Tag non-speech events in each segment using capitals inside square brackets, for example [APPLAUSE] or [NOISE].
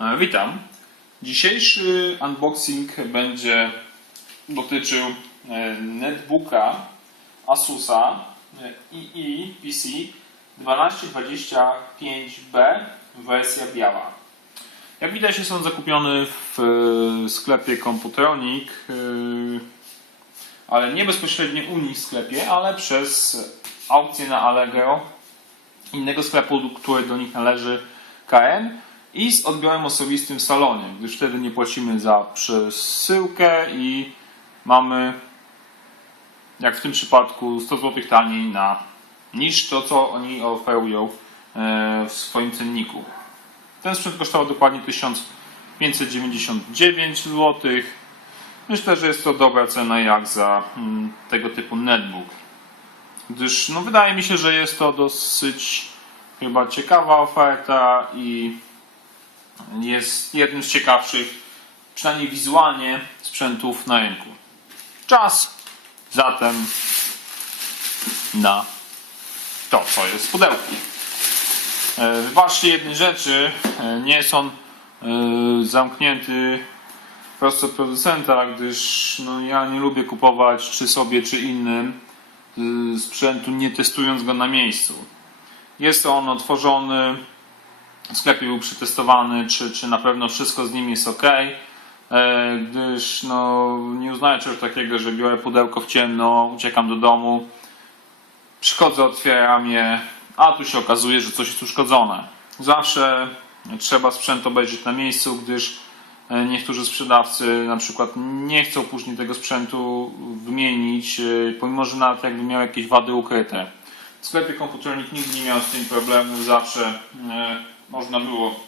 E, Witam. Dzisiejszy unboxing będzie dotyczył e, netbooka Asusa II PC 1225B wersja biała. Jak widać jest on zakupiony w e, sklepie Computronic, e, ale nie bezpośrednio u nich w sklepie, ale przez aukcję na Allegro innego sklepu, który do nich należy KN i z odbiorem osobistym w salonie, gdyż wtedy nie płacimy za przesyłkę i mamy, jak w tym przypadku, 100 zł taniej na, niż to, co oni oferują e, w swoim cenniku. Ten sprzęt kosztował dokładnie 1599 zł. Myślę, że jest to dobra cena jak za mm, tego typu netbook gdyż no, wydaje mi się, że jest to dosyć chyba ciekawa oferta i jest jednym z ciekawszych, przynajmniej wizualnie, sprzętów na rynku. Czas zatem na to, co jest w pudełku. E, Wybaczcie jednej rzeczy, e, nie jest on e, zamknięty prosto od producenta, gdyż no, ja nie lubię kupować czy sobie, czy innym sprzętu, nie testując go na miejscu. Jest on otworzony, w sklepie był przetestowany, czy, czy na pewno wszystko z nim jest ok, gdyż no, nie uznaję czegoś takiego, że biorę pudełko w ciemno, uciekam do domu, przychodzę, otwieram je, a tu się okazuje, że coś jest uszkodzone. Zawsze trzeba sprzęt obejrzeć na miejscu, gdyż e, niektórzy sprzedawcy na przykład nie chcą później tego sprzętu wymienić, e, pomimo że nawet jakby miał jakieś wady ukryte. W sklepie komputernik nigdy nie miał z tym problemu, zawsze e, można było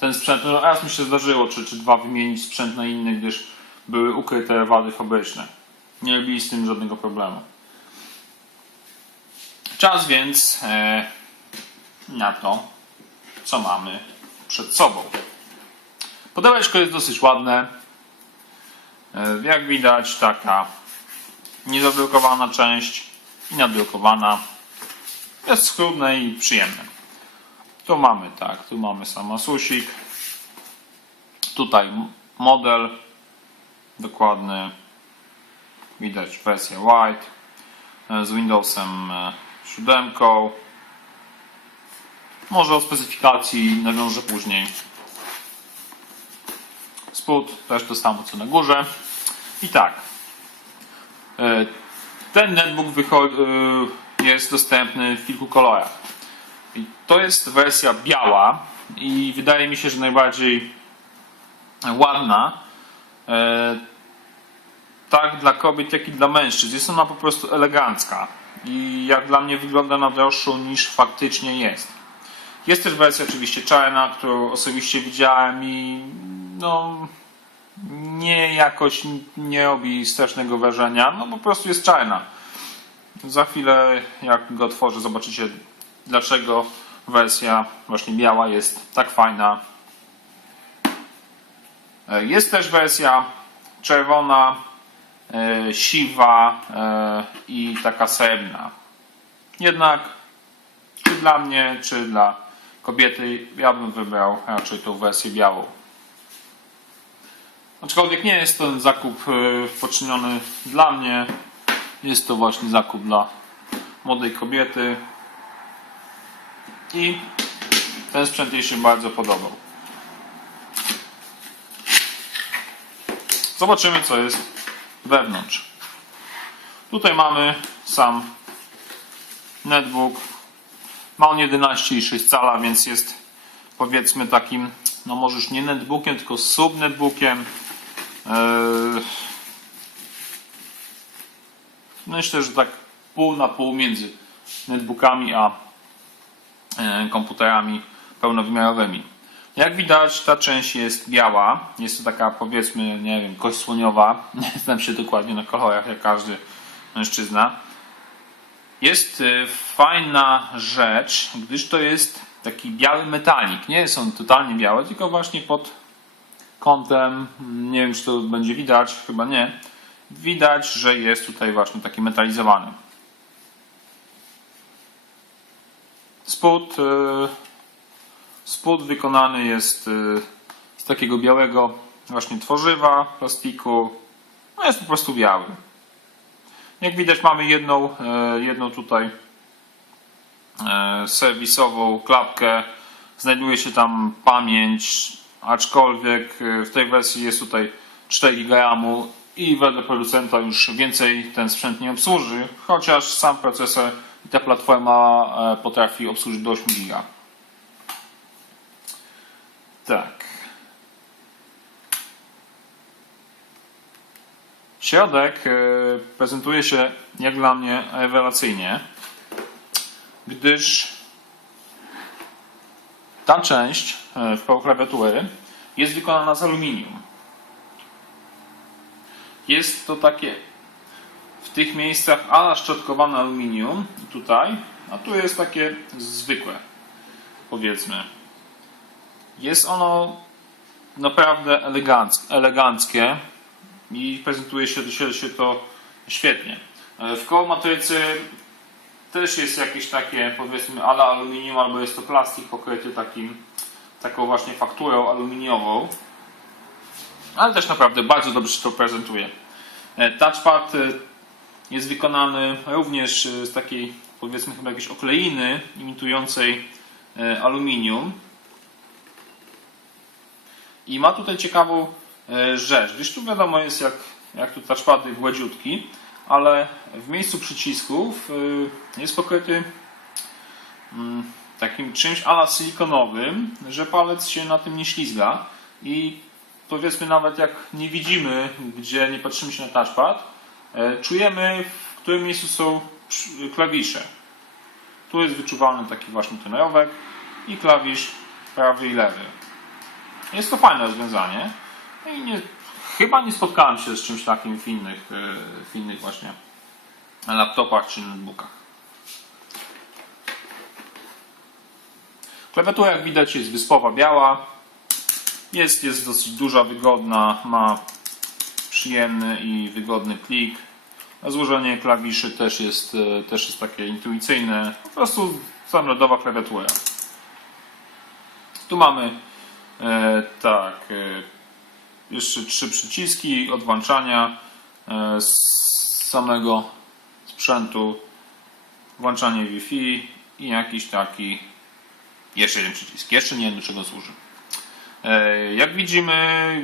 ten sprzęt, no raz mi się zdarzyło, czy, czy dwa wymienić sprzęt na inny, gdyż były ukryte wady fabryczne. Nie robili z tym żadnego problemu. Czas więc e, na to, co mamy przed sobą. Pudełeczko jest dosyć ładne. E, Jak widać, taka niezablokowana część i nadblokowana. Jest schludne i przyjemne. Tu mamy tak, tu mamy sam Asusik. Tutaj model dokładny. Widać wersję White e, z Windowsem e, 7. Może o specyfikacji nawiążę później. Spód też to samo co na górze. I tak. e, Ten netbook e, jest dostępny w kilku kolorach. I to jest wersja biała i wydaje mi się, że najbardziej ładna. E, tak dla kobiet, jak i dla mężczyzn. Jest ona po prostu elegancka i jak dla mnie wygląda na droższą niż faktycznie jest. Jest też wersja oczywiście czarna, którą osobiście widziałem i no nie jakoś nie robi strasznego wrażenia, no po prostu jest czarna. Za chwilę jak go otworzę zobaczycie dlaczego wersja właśnie biała jest tak fajna. E, Jest też wersja czerwona, e, siwa e, i taka srebrna. Jednak czy dla mnie, czy dla kobiety, ja bym wybrał raczej tą wersję białą. Aczkolwiek nie jest to zakup poczyniony dla mnie, jest to właśnie zakup dla młodej kobiety i ten sprzęt jej się bardzo podobał. Zobaczymy co jest wewnątrz. Tutaj mamy sam netbook. Ma on 11,6 cala, więc jest powiedzmy takim, no może już nie netbookiem, tylko subnetbookiem. Eee, Myślę, że tak pół na pół między netbookami a komputerami pełnowymiarowymi. Jak widać, ta część jest biała. Jest to taka, powiedzmy, nie wiem, kość słoniowa. [LAUGHS] Nie znam się dokładnie na kolorach, jak każdy mężczyzna. Jest e, fajna rzecz, gdyż to jest taki biały metalik. Nie jest on totalnie biały, tylko właśnie pod kątem, nie wiem, czy to będzie widać, chyba nie. Widać, że jest tutaj właśnie taki metalizowany. Spód, e, Spód wykonany jest y, z takiego białego właśnie tworzywa, plastiku. No jest po prostu biały. Jak widać mamy jedną, e, jedną tutaj e, serwisową klapkę. Znajduje się tam pamięć, aczkolwiek e, w tej wersji jest tutaj 4 GB i wedle producenta już więcej ten sprzęt nie obsłuży, chociaż sam procesor i ta platforma e, potrafi obsłużyć do 8 GB. Tak. Środek e, prezentuje się jak dla mnie rewelacyjnie, gdyż ta część e, w klawiatury jest wykonana z aluminium. Jest to takie w tych miejscach ala szczotkowane aluminium tutaj, a tu jest takie zwykłe, powiedzmy. Jest ono naprawdę eleganckie, eleganckie i prezentuje się, się, się to świetnie. E, W koło matrycy też jest jakieś takie powiedzmy ala aluminium albo jest to plastik pokryty takim, taką właśnie fakturą aluminiową. Ale też naprawdę bardzo dobrze się to prezentuje. E, Touchpad e, jest wykonany również e, z takiej powiedzmy chyba jakiejś okleiny imitującej e, aluminium. I ma tutaj ciekawą e, rzecz, gdyż tu wiadomo jest jak, jak tu touchpady gładziutki, ale w miejscu przycisków jest pokryty mm, takim czymś ala silikonowym, że palec się na tym nie ślizga i powiedzmy nawet jak nie widzimy, gdzie nie patrzymy się na touchpad, czujemy w którym miejscu są klawisze. Tu jest wyczuwalny taki właśnie ten rowek i klawisz prawy i lewy. Jest to fajne rozwiązanie. No I nie, chyba nie spotkałem się z czymś takim w innych, e, w innych właśnie laptopach czy notebookach. Klawiatura jak widać jest wyspowa biała. Jest, jest dosyć duża, wygodna, ma przyjemny i wygodny klik. Złożenie klawiszy też jest, e, też jest takie intuicyjne. Po prostu standardowa klawiatura. Tu mamy e, tak e, jeszcze trzy przyciski od włączania e, z samego sprzętu. Włączanie Wi-Fi i jakiś taki jeszcze jeden przycisk. Jeszcze nie wiem do czego służy. E, Jak widzimy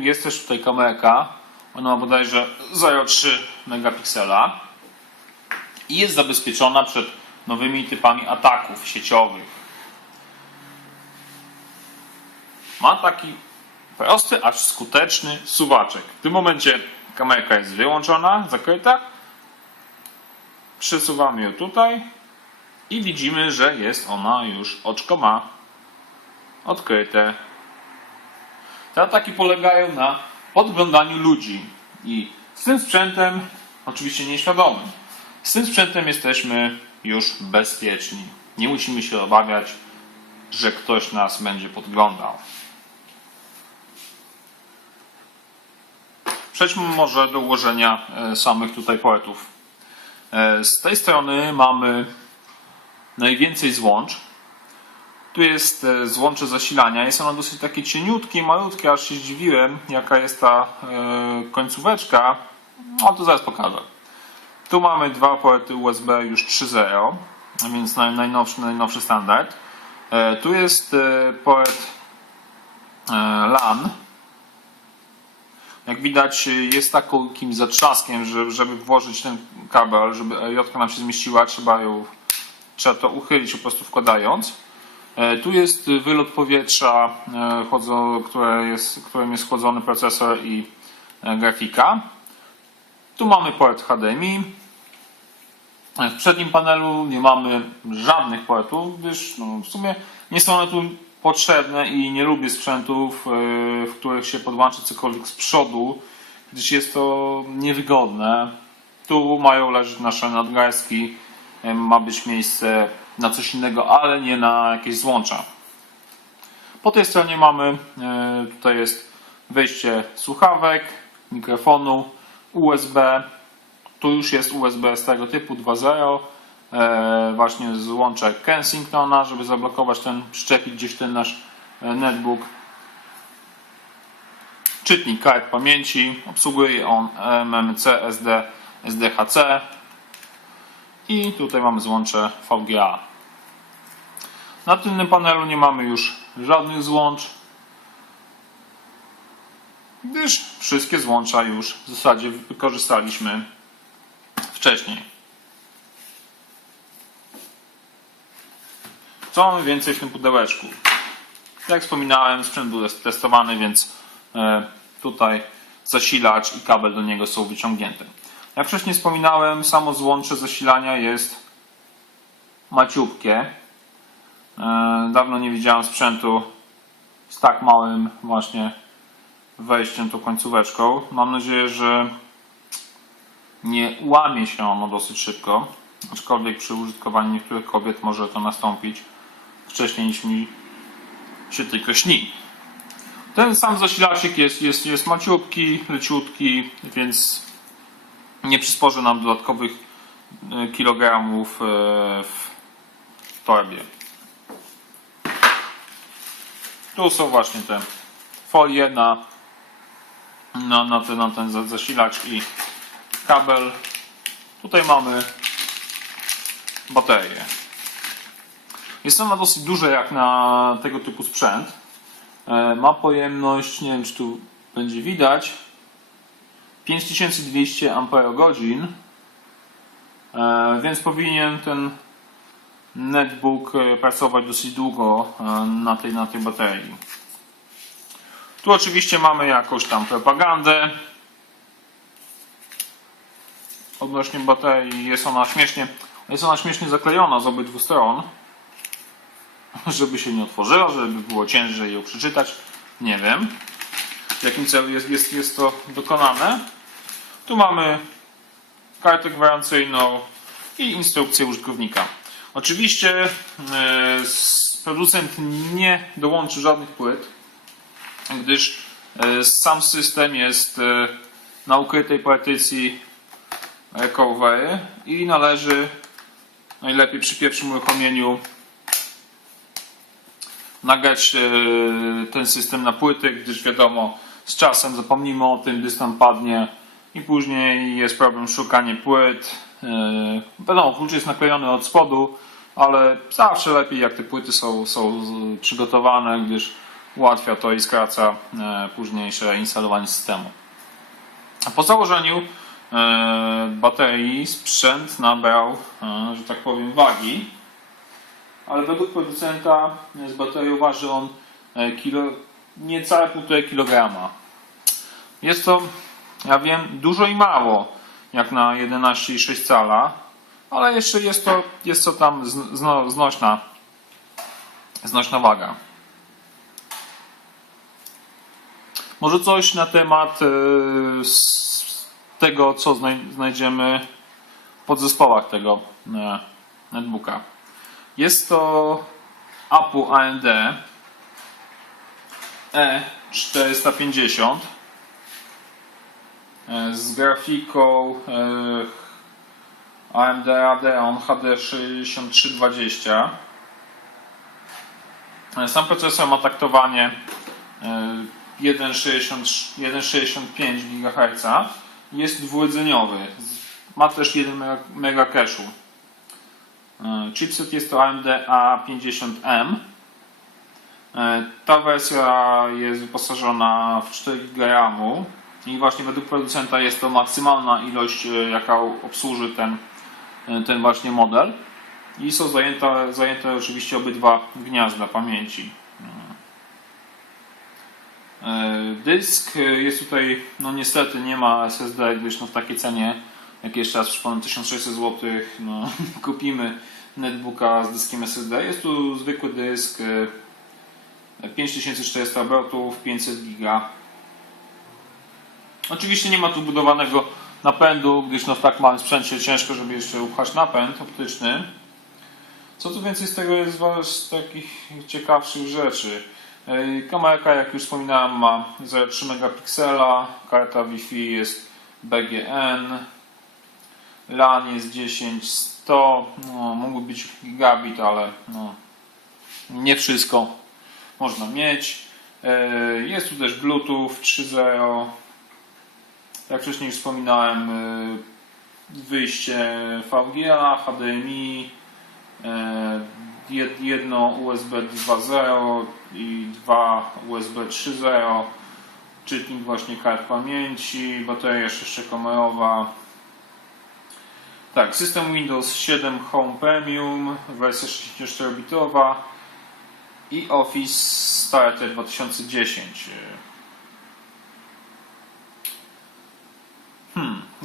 jest też tutaj kamerka. Ma bodajże 0,3 megapiksela i jest zabezpieczona przed nowymi typami ataków sieciowych. Ma taki prosty, aż skuteczny suwaczek. W tym momencie kamerka jest wyłączona, zakryta. Przesuwamy ją tutaj i widzimy, że jest ona już oczko ma odkryte. Te ataki polegają na podglądaniu ludzi i z tym sprzętem, oczywiście nieświadomym, z tym sprzętem jesteśmy już bezpieczni. Nie musimy się obawiać, że ktoś nas będzie podglądał. Przejdźmy może do ułożenia e, samych tutaj portów. E, Z tej strony mamy najwięcej złącz. Jest złącze zasilania. Jest ono dosyć takie cieniutkie, malutkie, aż się zdziwiłem, jaka jest ta e, końcóweczka. No to zaraz pokażę. Tu mamy dwa porty USB już 3.0, a więc naj- najnowszy, najnowszy standard. E, Tu jest e, port LAN. Jak widać jest takim zatrzaskiem, że, żeby włożyć ten kabel, żeby J nam się zmieściła, trzeba ją trzeba to uchylić po prostu wkładając. E, Tu jest wylot powietrza, e, które jest, którym jest chłodzony procesor i e, grafika. Tu mamy port HDMI. W przednim panelu nie mamy żadnych portów, gdyż no, w sumie nie są one tu potrzebne i nie lubię sprzętów, w których się podłączy cokolwiek z przodu, gdyż jest to niewygodne. Tu mają leżeć nasze nadgarstki, ma być miejsce na coś innego, ale nie na jakieś złącza. Po tej stronie mamy, e, tutaj jest wejście słuchawek, mikrofonu, USB. Tu już jest USB z tego typu 2.0. E, właśnie złącze Kensingtona, żeby zablokować ten, przyczepić gdzieś ten nasz e, netbook. Czytnik kart pamięci. Obsługuje on MMC, SD, SDHC. I tutaj mamy złącze VGA. Na tylnym panelu nie mamy już żadnych złącz, gdyż wszystkie złącza już w zasadzie wykorzystaliśmy wcześniej. Co mamy więcej w tym pudełeczku? Jak wspominałem, sprzęt był testowany, więc e, tutaj zasilacz i kabel do niego są wyciągnięte. Jak wcześniej wspominałem, samo złącze zasilania jest maciupkie. E, Dawno nie widziałem sprzętu z tak małym właśnie wejściem, tą końcóweczką. Mam nadzieję, że nie łamie się ono dosyć szybko, aczkolwiek przy użytkowaniu niektórych kobiet może to nastąpić wcześniej niż mi się tylko śni. Ten sam zasilacik jest, jest, jest maciupki, leciutki, więc nie przysporzy nam dodatkowych e, kilogramów e, w torbie. Tu są właśnie te folie na, na, na, ten, na ten za- zasilacz i kabel. Tutaj mamy baterię. Jest ona dosyć duża jak na tego typu sprzęt. E, Ma pojemność, nie wiem czy tu będzie widać, 5200 Ah, e, więc powinien ten netbook e, pracować dosyć długo e, na tej, na tej baterii. Tu oczywiście mamy jakąś tam propagandę odnośnie baterii. Jest ona śmiesznie, jest ona śmiesznie zaklejona z obydwu stron, [LAUGHS] żeby się nie otworzyła, żeby było ciężej ją przeczytać. Nie wiem, w jakim celu jest, jest, jest to dokonane. Tu mamy kartę gwarancyjną i instrukcję użytkownika. Oczywiście e, producent nie dołączy żadnych płyt, gdyż e, sam system jest e, na ukrytej partycji Corvée i należy najlepiej przy pierwszym uruchomieniu nagrać ten system na płyty, gdyż wiadomo, z czasem zapomnimy o tym, gdy stan padnie i później jest problem szukanie płyt. E, Wiadomo, klucz jest naklejony od spodu, ale zawsze lepiej jak te płyty są, są przygotowane, gdyż ułatwia to i skraca e, późniejsze instalowanie systemu. Po założeniu e, baterii sprzęt nabrał, że tak powiem, wagi, ale według producenta z baterią waży on kilo, niecałe 1,5 kg. Jest to, ja wiem, dużo i mało, jak na 11,6 cala, ale jeszcze jest to, jest to tam zno- zno, znośna, znośna waga. Może coś na temat e, tego, co znaj- znajdziemy w podzespołach tego e, netbooka. Jest to APU AMD E450 e, z grafiką e, AMD Radeon HD 6320. E, Sam procesor ma taktowanie e, 1,60 1,65 GHz. Jest dwurdzeniowy. Ma też 1 mega- cache'u. E, Chipset jest to AMD A50M. E, Ta wersja jest wyposażona w 4 GB i właśnie według producenta jest to maksymalna ilość, e, jaka obsłuży ten, e, ten właśnie model. I są zajęte, zajęte oczywiście obydwa gniazda pamięci. E, Dysk jest tutaj, no niestety nie ma SSD, gdyż no w takiej cenie, jak jeszcze raz przypomnę, 1600 zł, no [LAUGHS] kupimy netbooka z dyskiem SSD. Jest tu zwykły dysk, e, 5400 obrotów, 500 giga. Oczywiście nie ma tu budowanego napędu, gdyż no w tak małym sprzęcie ciężko, żeby jeszcze upchać napęd optyczny. Co tu więcej z tego jest z takich ciekawszych rzeczy? Kamerka, jak już wspominałem, ma 0,3 megapiksela, karta Wi-Fi jest BGN, LAN jest 10100, no, mógłby być gigabit, ale no, nie wszystko. można mieć. Jest tu też Bluetooth 3.0. Jak wcześniej wspominałem, e, wyjście VGA, HDMI, e, jed- jedno USB 2.0 i dwa USB 3.0 czytnik właśnie kart pamięci, bateria jeszcze kamerowa. Tak, system Windows 7 Home Premium, wersja 64-bitowa i Office Starter 2010.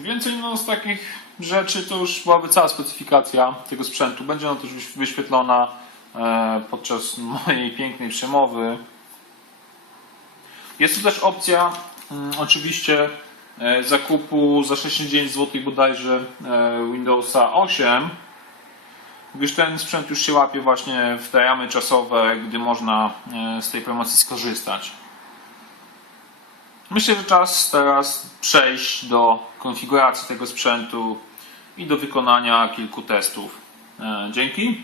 więcej no z takich rzeczy to już byłaby cała specyfikacja tego sprzętu. Będzie ona też wyś- wyświetlona e, podczas mojej pięknej przemowy. Jest tu też opcja mm, oczywiście e, zakupu za 69 zł bodajże e, Windowsa 8 gdyż ten sprzęt już się łapie właśnie w te ramy czasowe, gdy można z tej promocji skorzystać. Myślę, że czas teraz przejść do konfiguracji tego sprzętu i do wykonania kilku testów. E, Dzięki.